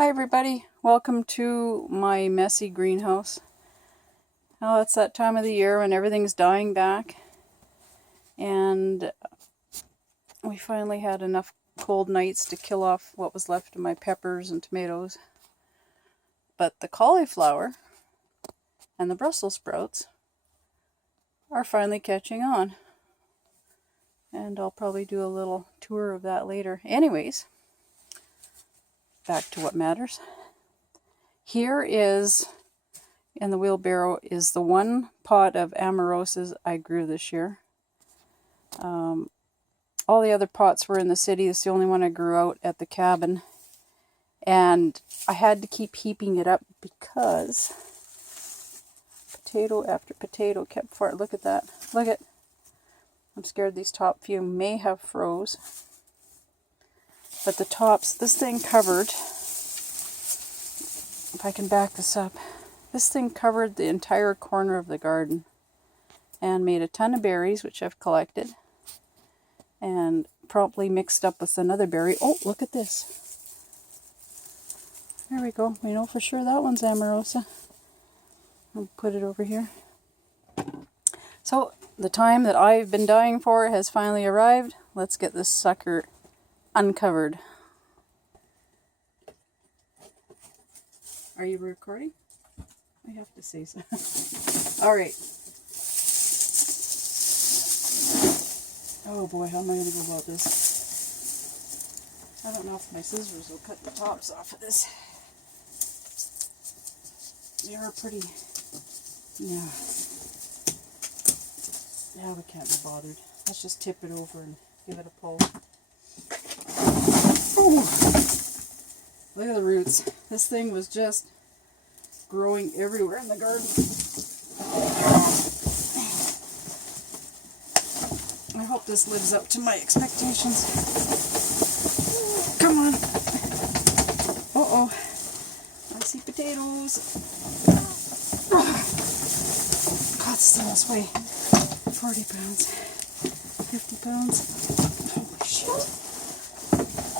Hi everybody, welcome to my messy greenhouse. Now it's that time of the year when everything's dying back, and we finally had enough cold nights to kill off what was left of my peppers and tomatoes. But the cauliflower and the Brussels sprouts are finally catching on, and I'll probably do a little tour of that later. Anyways, back to what matters. Here is, in the wheelbarrow, is the one pot of Amarosas I grew this year. All the other pots were in the city. It's the only one I grew out at the cabin. And I had to keep heaping it up because potato after potato kept farting. Look at that. Look at. I'm scared these top few may have froze. But the tops, this thing covered, if I can back this up, this thing covered the entire corner of the garden and made a ton of berries, which I've collected and promptly mixed up with another berry. Oh, look at this. There we go. We know for sure that one's Amarosa. I'll put it over here. So the time that I've been dying for has finally arrived. Let's get this sucker uncovered. Are you recording? I have to say so. All right. Oh boy, how am I going to go about this? I don't know if my scissors will cut the tops off of this. They are pretty. Yeah. Yeah, we can't be bothered. Let's just tip it over and give it a pull. Ooh. Look at the roots. This thing was just growing everywhere in the garden. I hope this lives up to my expectations. Come on. Uh-oh. I see potatoes. God, this thing must weigh 40 pounds. 50 pounds. Holy shit.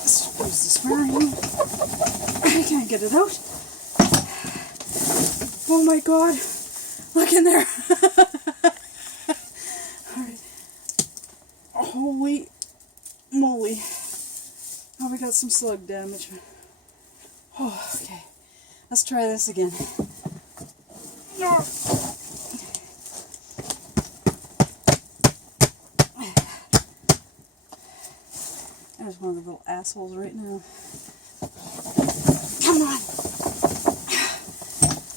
Excuse the swearing. I can't get it out. Oh my god. Look in there. Alright. Holy moly. Oh, we got some slug damage. Oh, okay. Let's try this again. There's one of the little assholes right now. Come on!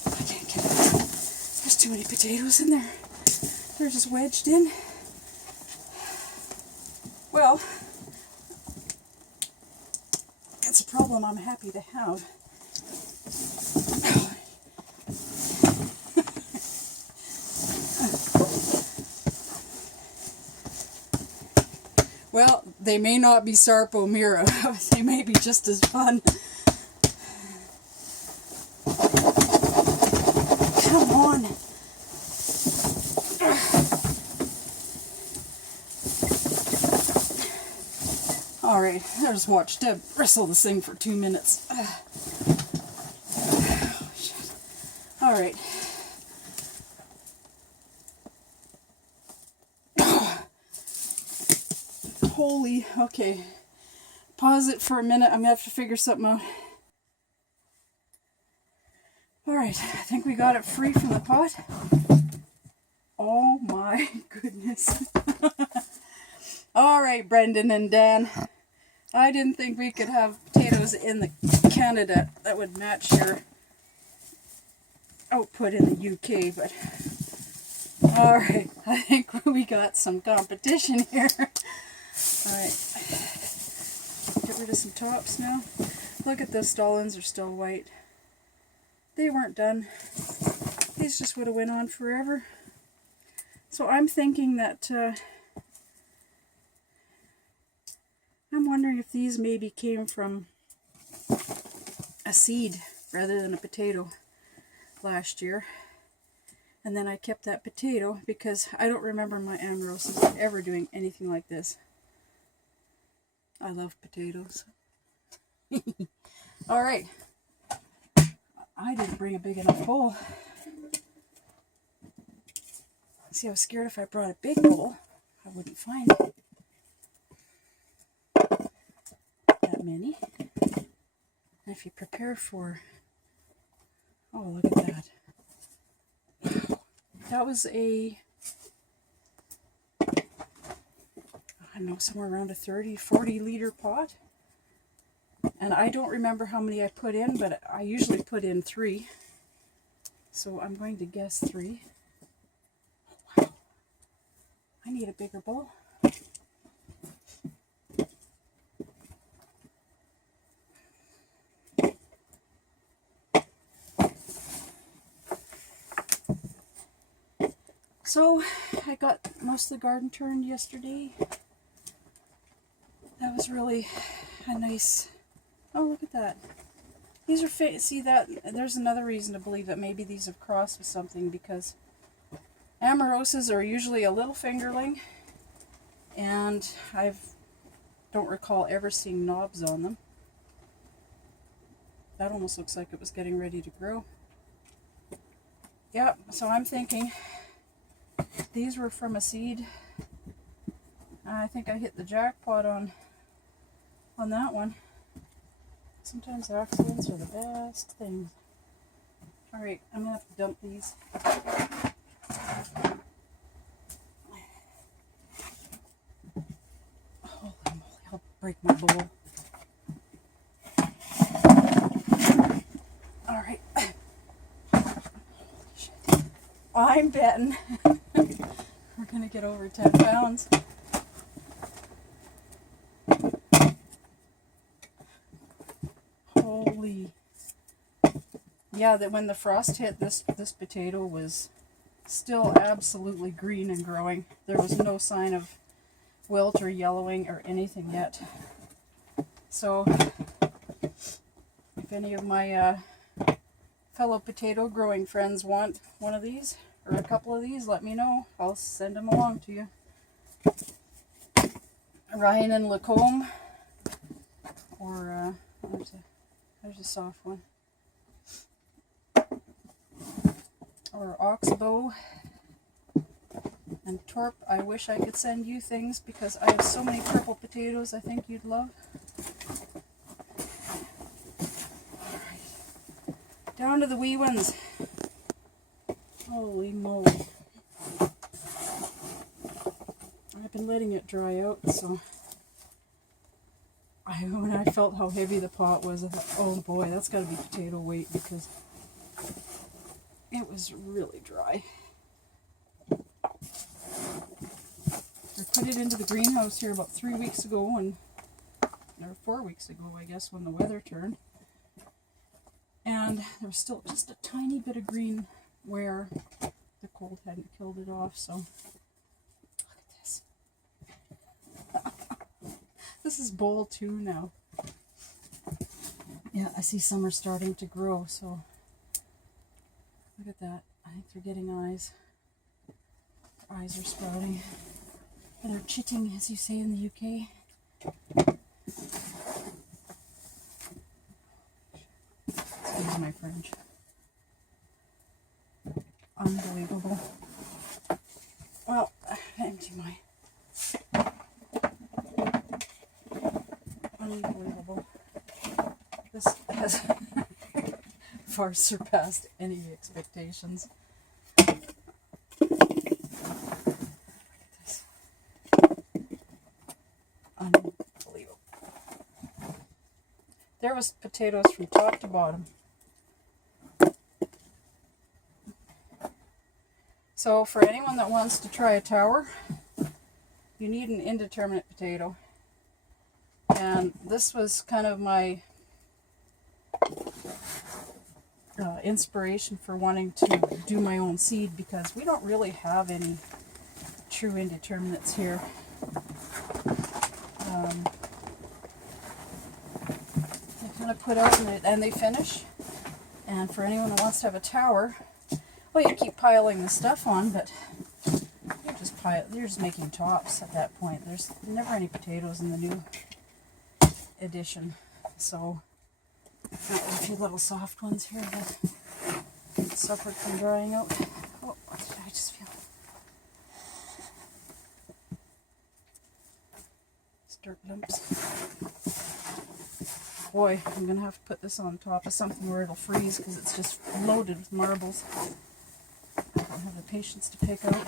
I can't get it. There's too many potatoes in there. They're just wedged in. Well, it's a problem I'm happy to have. Well, they may not be Sarpomira, but they may be just as fun. Come on. Alright, I just watched Deb wrestle this thing for 2 minutes. Alright. Holy, okay. Pause it for a minute. I'm going to have to figure something out. Alright, I think we got it free from the pot. Oh my goodness. Alright, Brendan and Dan. I didn't think we could have potatoes in the Canada that would match your output in the UK, but alright, I think we got some competition here. Alright, get rid of some tops now. Look at those stolons are still white. They weren't done. These just would have went on forever. So I'm thinking that, I'm wondering if these maybe came from a seed rather than a potato last year. And then I kept that potato because I don't remember my Amarosas ever doing anything like this. I love potatoes. Alright, I didn't bring a big enough bowl. See, I was scared if I brought a big bowl, I wouldn't find that many. And if you prepare for, oh, look at that. That was a, I don't know, somewhere around a 40 liter pot. And I don't remember how many I put in, but I usually put in 3. So I'm going to guess 3. Oh, wow. I need a bigger bowl. So I got most of the garden turned yesterday. That was really a nice, oh, look at that. These are, see that, there's another reason to believe that maybe these have crossed with something, because Amarosas are usually a little fingerling, and don't recall ever seeing knobs on them. That almost looks like it was getting ready to grow. Yep, so I'm thinking these were from a seed. I think I hit the jackpot on that one. Sometimes accidents are the best things. Alright, I'm going to have to dump these. Holy moly, I'll break my bowl. Alright. I'm betting we're going to get over 10 pounds. Holy. Yeah, that when the frost hit, this potato was still absolutely green and growing. There was no sign of wilt or yellowing or anything yet. So if any of my fellow potato growing friends want one of these or a couple of these, let me know. I'll send them along to you. Ryan and Lacombe, or there's a soft one, or Oxbow and Torp. I wish I could send you things because I have so many purple potatoes I think you'd love. Alright, down to the wee ones. Holy moly. I've been letting it dry out, so when I felt how heavy the pot was, I thought, oh boy, that's got to be potato weight, because it was really dry. I put it into the greenhouse here about 3 weeks ago, or 4 weeks ago, I guess, when the weather turned. And there was still just a tiny bit of green where the cold hadn't killed it off, so look at this. This is bowl 2 now. Yeah, I see some are starting to grow, so look at that. I think they're getting eyes. Their eyes are sprouting. Or they're chitting, as you say in the UK. Excuse my French. Unbelievable. Well, empty my. Unbelievable. This has far surpassed any expectations. Look at this. Unbelievable. There was potatoes from top to bottom. So for anyone that wants to try a tower, you need an indeterminate potato. And this was kind of my inspiration for wanting to do my own seed, because we don't really have any true indeterminates here. They kind of put out and they finish. And for anyone who wants to have a tower, well, you keep piling the stuff on, but you're just making tops at that point. There's never any potatoes in the new edition. So Got a few little soft ones here that suffered from drying out. Oh, what did I just feel? Dirt lumps. Boy, I'm going to have to put this on top of something where it'll freeze because it's just loaded with marbles. I don't have the patience to pick out.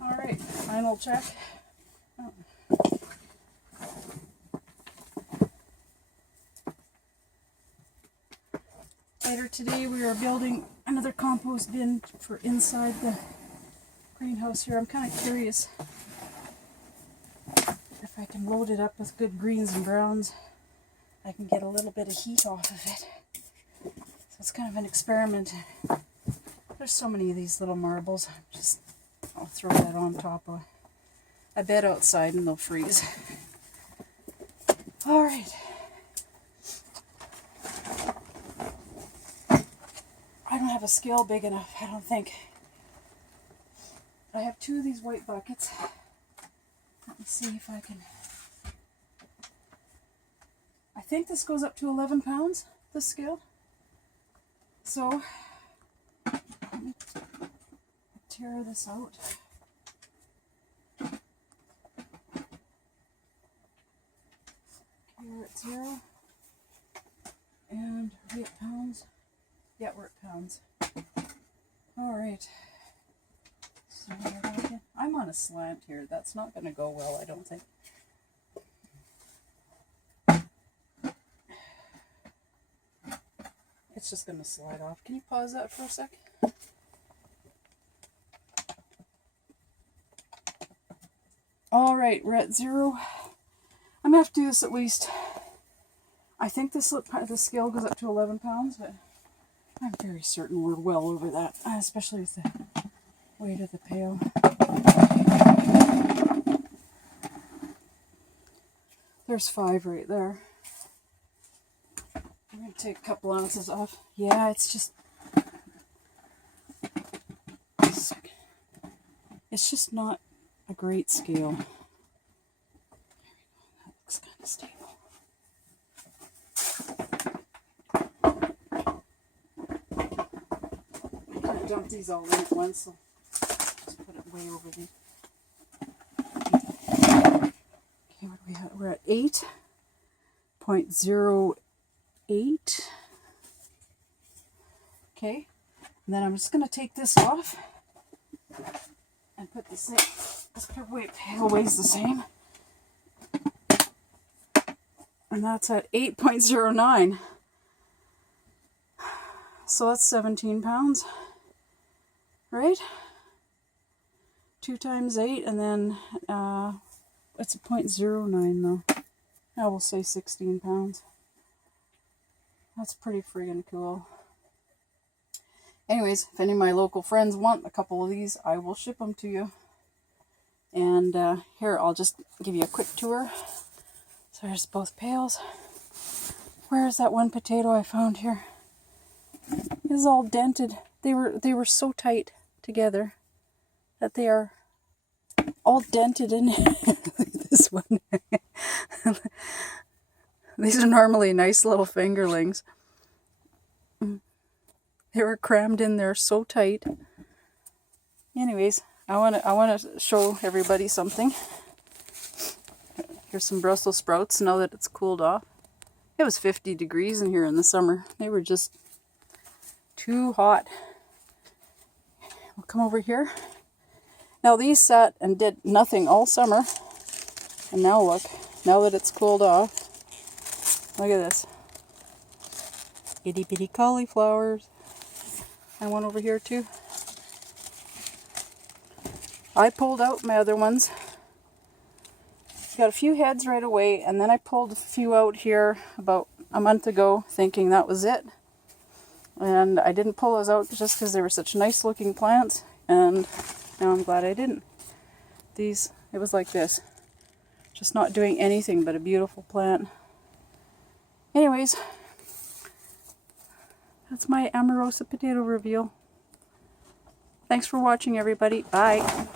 Alright, final check. Oh. Later today we are building another compost bin for inside the greenhouse here. I'm kind of curious if I can load it up with good greens and browns. I can get a little bit of heat off of it. So it's kind of an experiment. There's so many of these little marbles. I'll throw that on top of a bed outside and they'll freeze. Alright. I don't have a scale big enough, I don't think. I have 2 of these white buckets. Let me see if I can... I think this goes up to 11 pounds, this scale. So, let me tear this out. Okay, we're at 0. And are we at pounds? Yeah, we're at pounds. Alright. So I'm on a slant here. That's not going to go well, I don't think. It's just going to slide off. Can you pause that for a sec? Alright, we're at 0. I'm going to have to do this at least. I think the scale goes up to 11 pounds, but I'm very certain we're well over that, especially with the weight of the pail. There's 5 right there. I'm going to take a couple ounces off. Yeah, it's just... It's just not a great scale. There we go. That looks kind of stable. I'm going to dump these all in at once, so just put it way over the... Okay, what are we at? We're at 8.08. Okay, and then I'm just going to take this off and put this in. This pail weighs the same. And that's at 8.09. So that's 17 pounds, right? 2 times 8, and then it's a 0.09 though. I will say 16 pounds. That's pretty friggin' cool. Anyways, if any of my local friends want a couple of these, I will ship them to you. And here, I'll just give you a quick tour. So there's both pails. Where is that one potato I found here? It's all dented. They were so tight together that they are all dented in. This one. These are normally nice little fingerlings. They were crammed in there so tight. Anyways, I want to show everybody something. Here's some Brussels sprouts now that it's cooled off. It was 50 degrees in here in the summer. They were just too hot. We'll come over here. Now these sat and did nothing all summer. And now look, now that it's cooled off, look at this. Itty bitty cauliflowers. And one over here too. I pulled out my other ones. Got a few heads right away, and then I pulled a few out here about a month ago thinking that was it. And I didn't pull those out just because they were such nice looking plants, and now I'm glad I didn't. These, it was like this. Just not doing anything but a beautiful plant. Anyways, that's my Amarosa potato reveal. Thanks for watching, everybody. Bye.